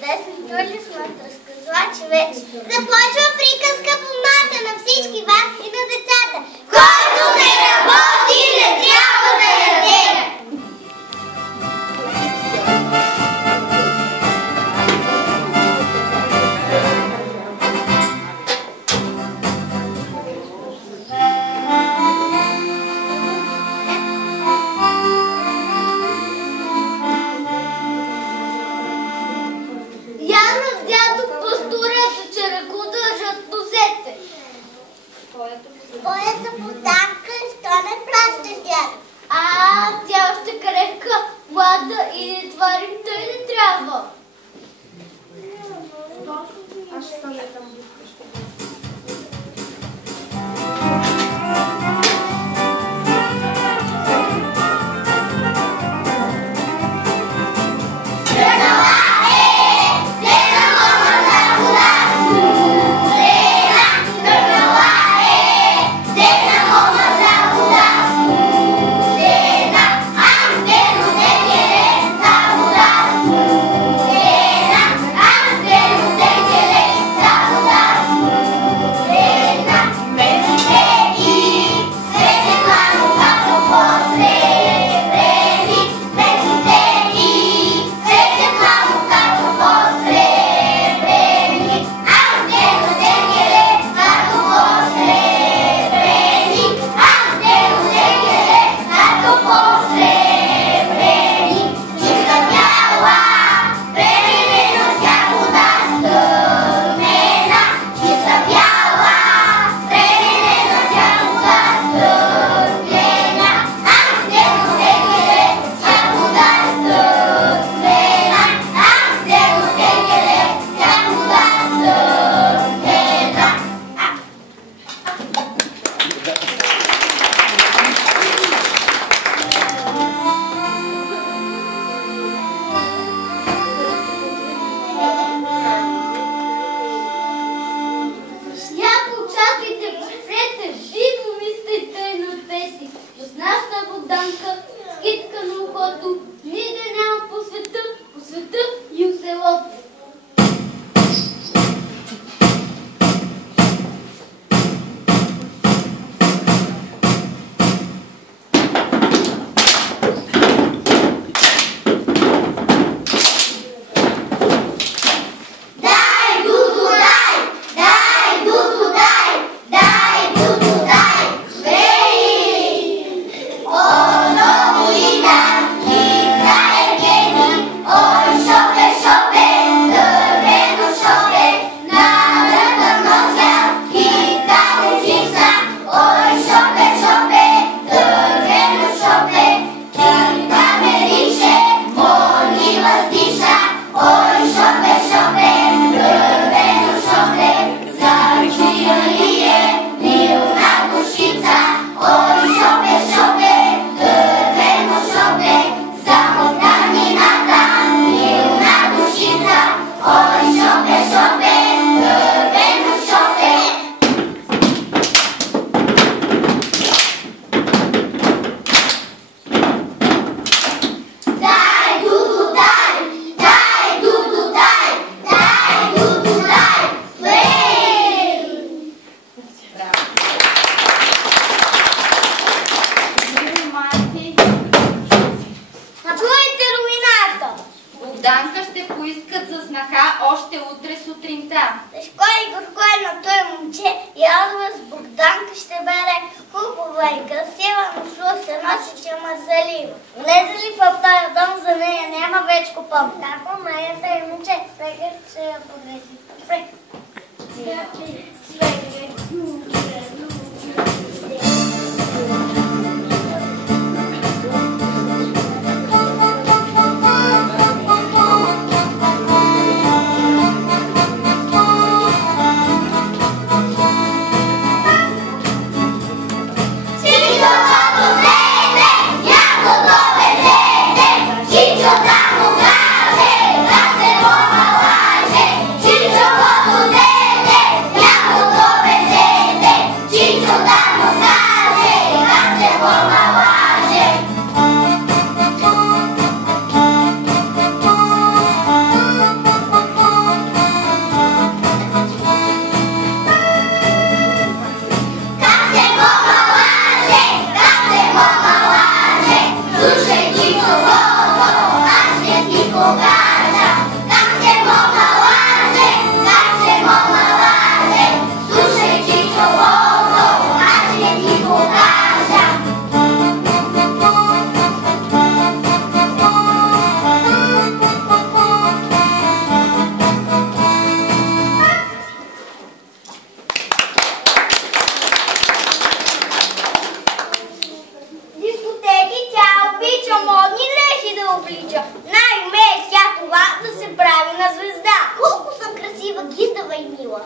чудесни чули сме от разказвачи вече. Започва приказка по мата на всички вас и на децата. Който не работи, не трябва да яде! Твоята подарка, що не плащаш, дядо? Тя още крехка, млада и не тварим, той не трябва. Аз ще стане там. Chicho, Славина звезда. Колко съм красива, гиздава и мила.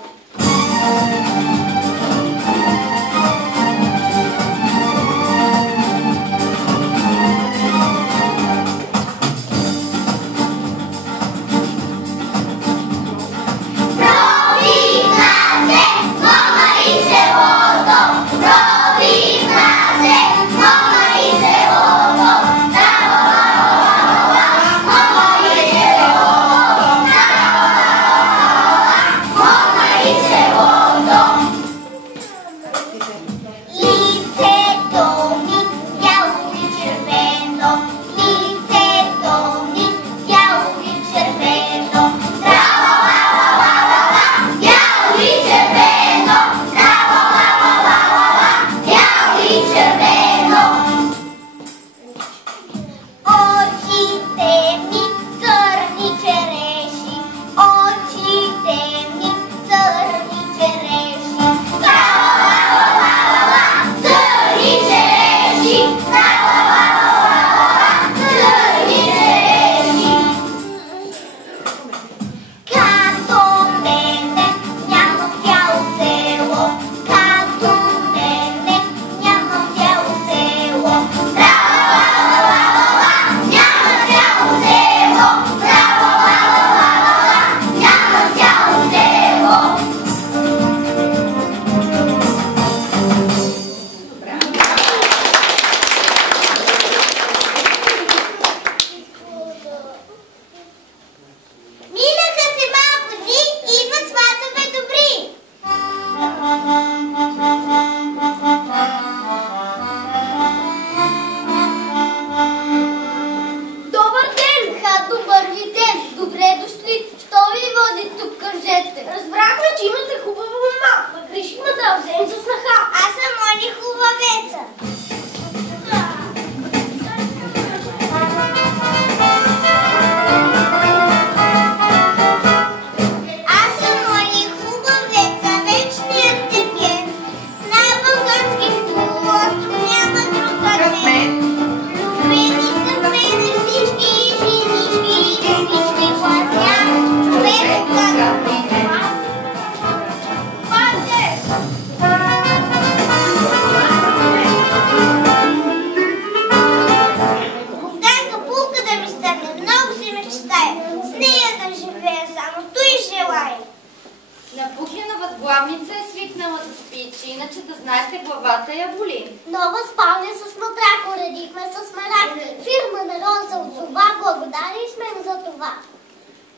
Нова спалня с матрак, уредихме с марак. Фирма на Роза от това, благодарни сме за това.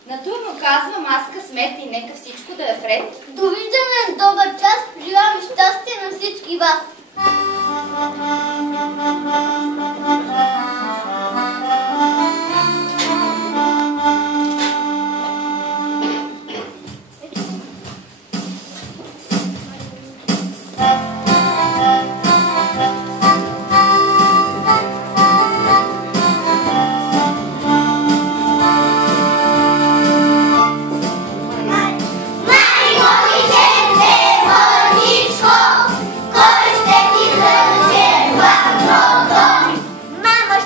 Натурно казвам аз късмет и нека всичко да е вред. Довиждане, добър час, желавам щастие на всички вас. Мама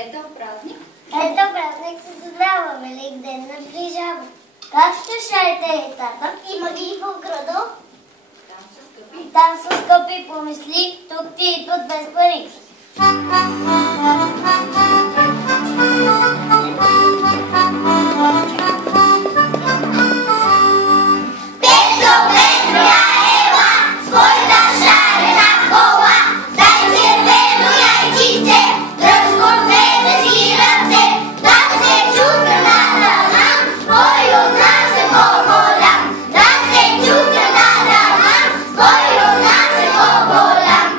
светъл празник? Ето празник се задава, Великден наближава. Как ще шаете, тата? Има ги в града? Там са скъпи. Там са скъпи, помисли, тук ти идват без пари. Петро, Петро, ела, своята шарена кола, дай червено яйчице, дръж го двете си ръце, да се чука на дъхан, кой от нас е по-голям, да се чука на дъхан, кой от нас е по-голям.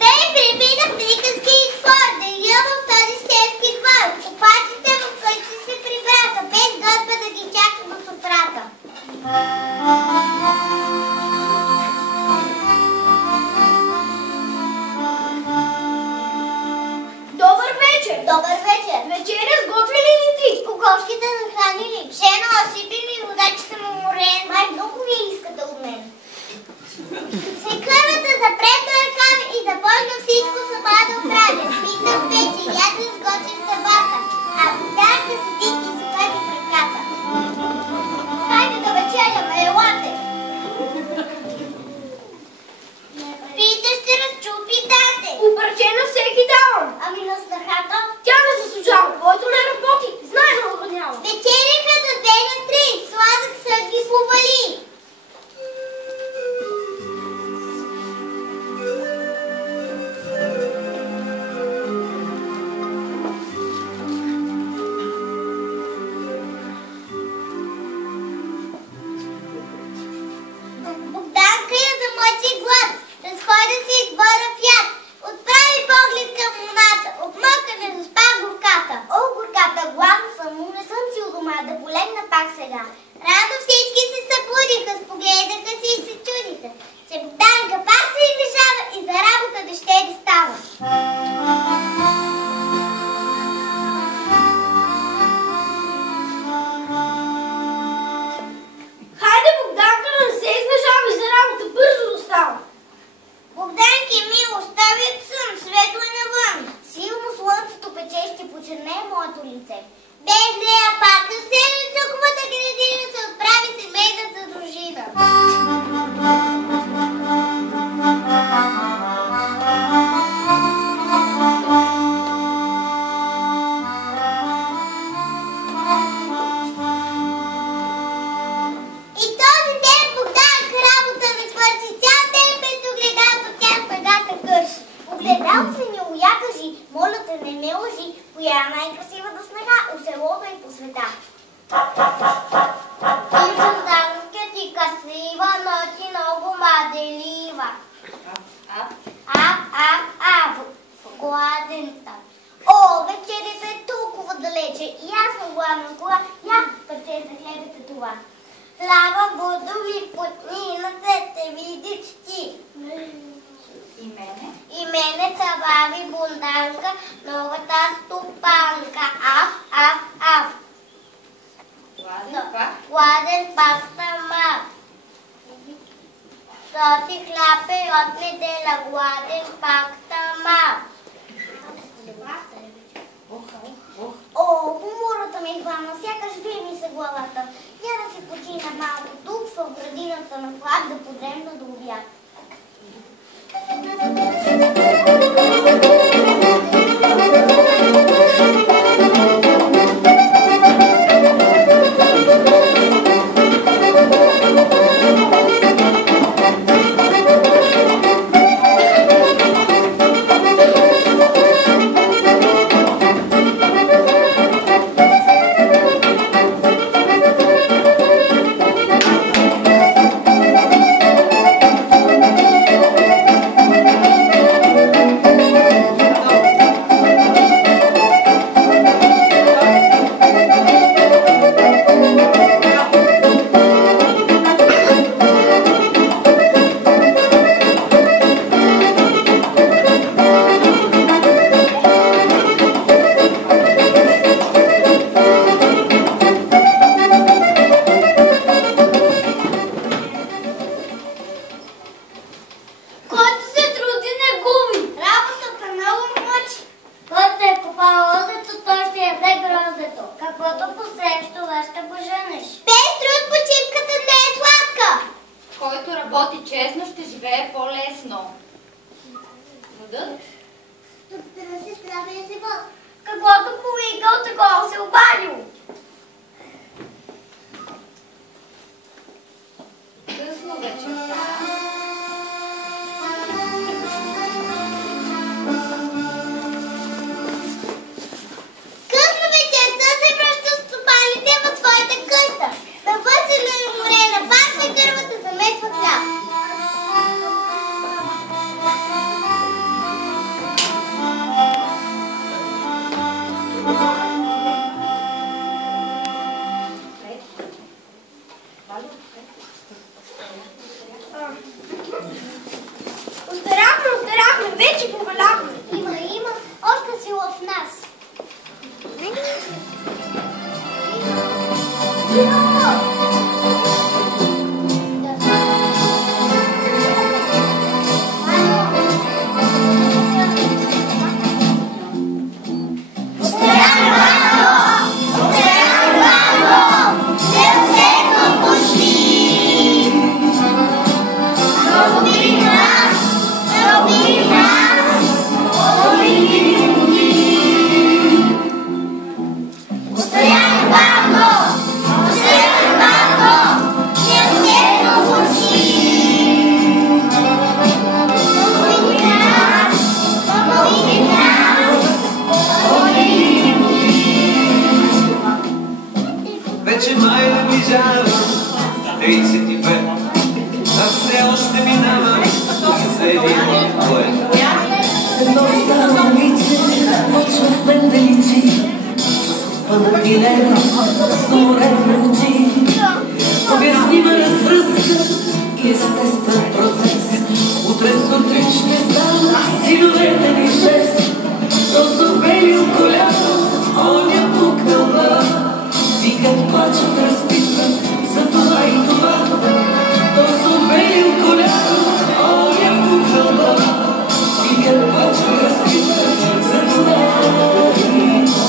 Те припида приказки и спор, деля в този селски двор, опачите в който се прибрата, без готва да ги чака до сутрата. Добър вечер! Добър вечер! Вечеря сготвили ли ти? Кокошките нахранили? Жено, осипи ми вода, че съм уморен. Май много ви искате от мен. Свекървата запрета ръкави и започна всичко сама да оправя. Смита в печи, яден сготви в табата, а Богданка седи и се хвърли в ръката. Хайде да вечеряме, елате! Пита ще разчупи дате. Упрачена всеки давам. Ами на снахата? Тя не заслужава, който не работи, знае да охранява. Вечеряха до 2 на 3, сладък сън ги повали. Богданка я замъчи глад, разходя се из двора в яд, отправи поглед към луната, обмъка не заспа горката. О, горката, гладна съм, но не съм си у дома, да полегна пак сега. Рано всички се събудиха, спогледаха се и се чудиха, че Богданка пак се издържава и за работа дъщери става. Хайде, Богданка, да не се изнежава и за работа бързо достава. Богданки, мило, остави сън, светло е навън. Силно слънцето пече, ще почернее моето лице. Без нея пак се на чуковата градина се отправи семейната дружина. И този ден Богданка работа не свърши, цял ден без огледалото тя снагата кърши. Огледал се не уя кажи, моля те не ме лъжи, коя е най-красивата снага у селото и по света. И Богданка ти красива, но ти много маделива. Ап, гладен там. О, вечерята е толкова далече и аз съм гладна кола, я парче за хлебете това. Слава Будови плътнината те види ти. И мене? И мене цабави Бунданка, новата стопанка. Аф. Гладен пак? Гладен пак сама. Соти хлапе от неделя, гладен пак сама. О, умората ми хвана, сякаш вие ми се главата. Я да си почина малко тук в градината на хлад да подремна до обяд. събудят? Доктора сестра ми е живот. Каквото повикал, такова се обадил. Късно вечерта. Късно вечерта се връща стопаните в своята къща. На възено море напасва кървата, замесва хляб. Оздравме, вече поваляхме. Има още сила в нас. Вече май наближава 35, а все още минава за един поет. Едно старо лице почва в мен да личи, с панатилена, с морени очи. Обяснима развръзка и естествен процес. Утре сутрин ще станат синовете ни 6. То са бели от коляно, оня пукнал глава. Викат, плачат, разпитват за това и това. То са бели от коляно, оня пукнал глава. Викат, плачат, разпитват за това и това.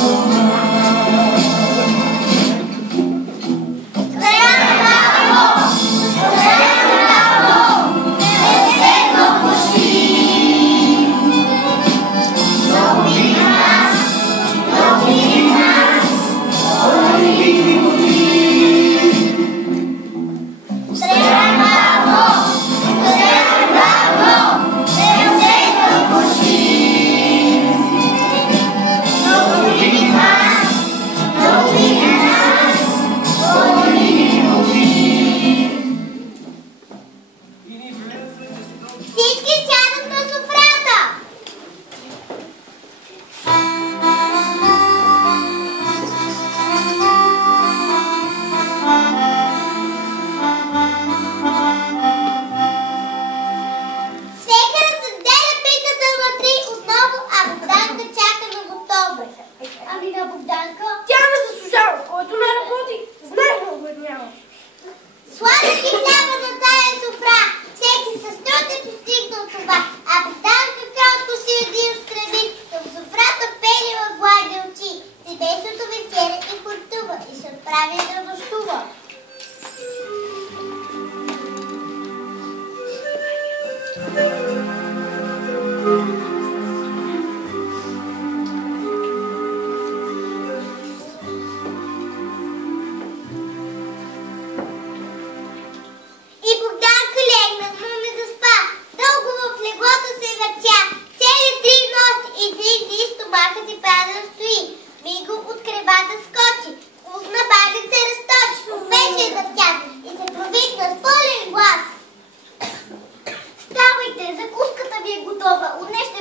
Закуската ви е готова. От днес ще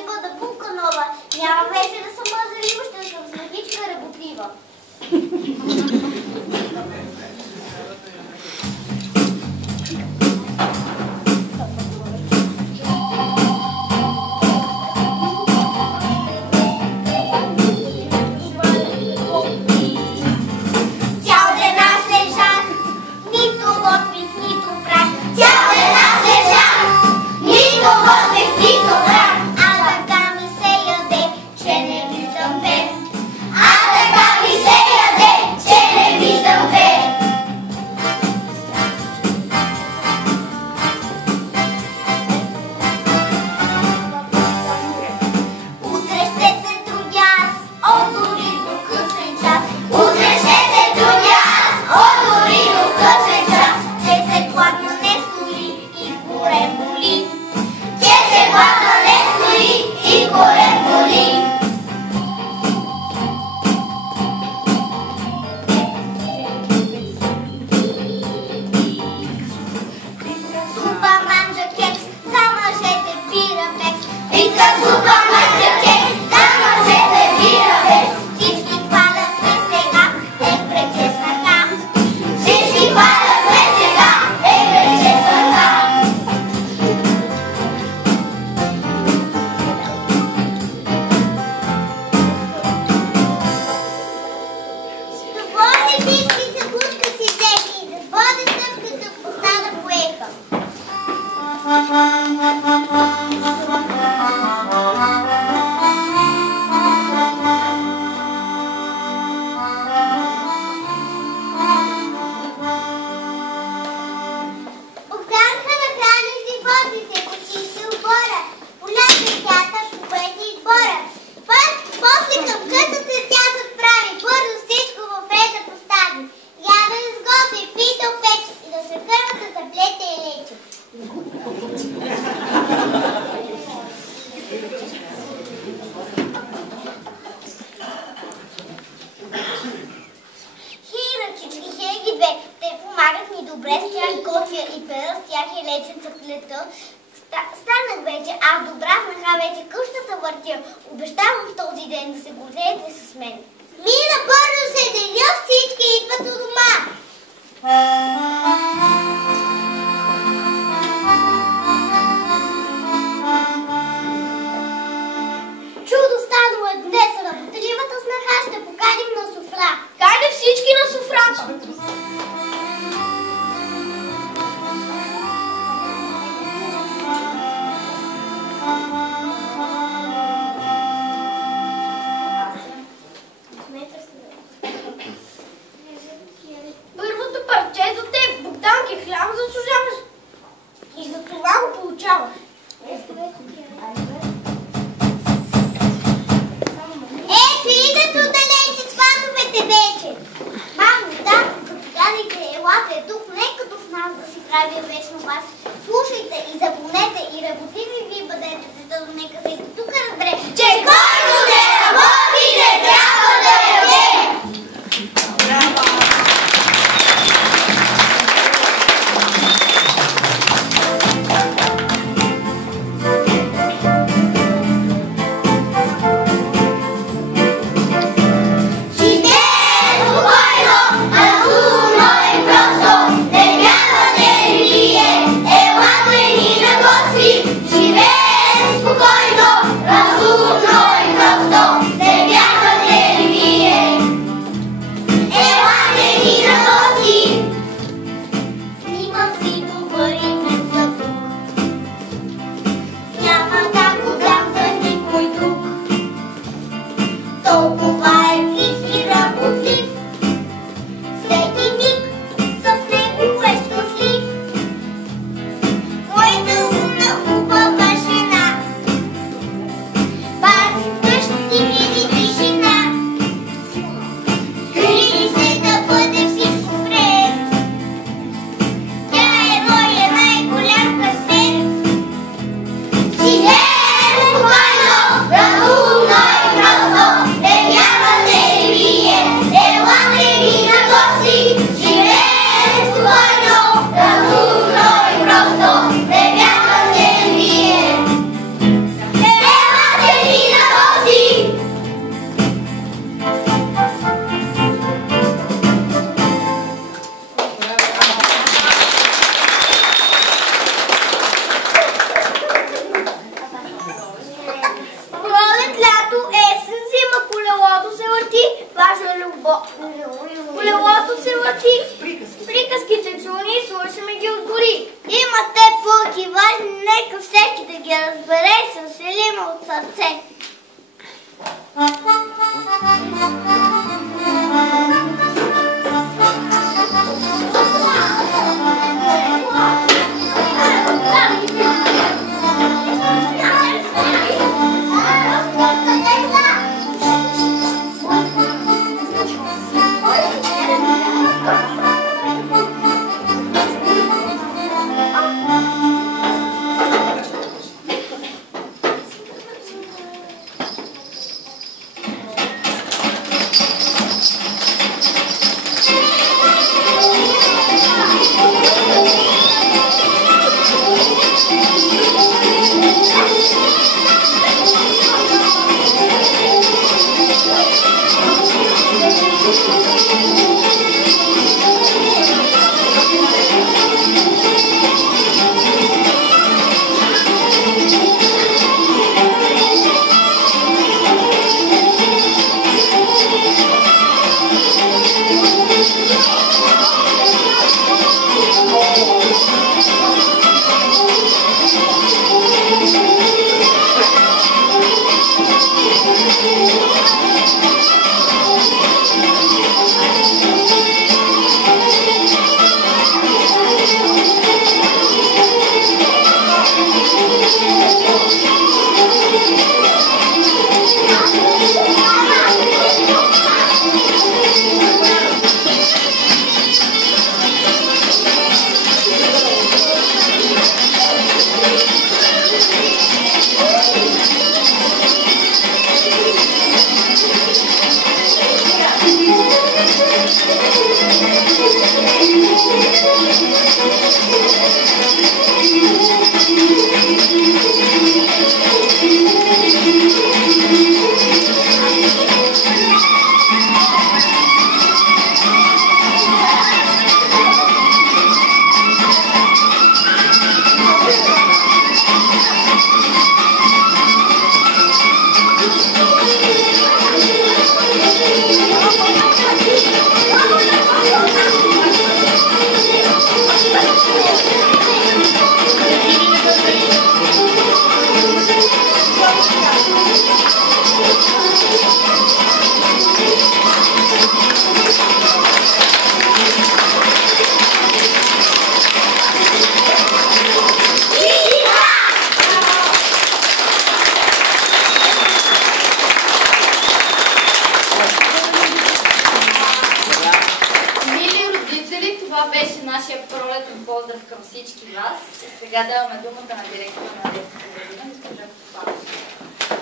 нашия пролетен поздрав към всички вас. Сега даваме думата на директора на детската градина, госпожа Копанова.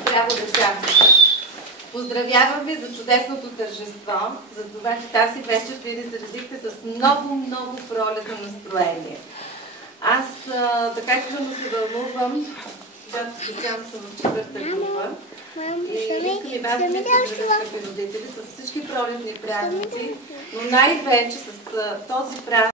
Браво, деца! Поздравявам ви за чудесното тържество, за това, че тази вечер ви ни заредихте с много пролетно настроение. Аз така искрено се вълнувам, когато специално съм в четвърта група и искам и вас да ви поздравя, скъпи родители, с всички пролетни празници, но най-вече с този празник,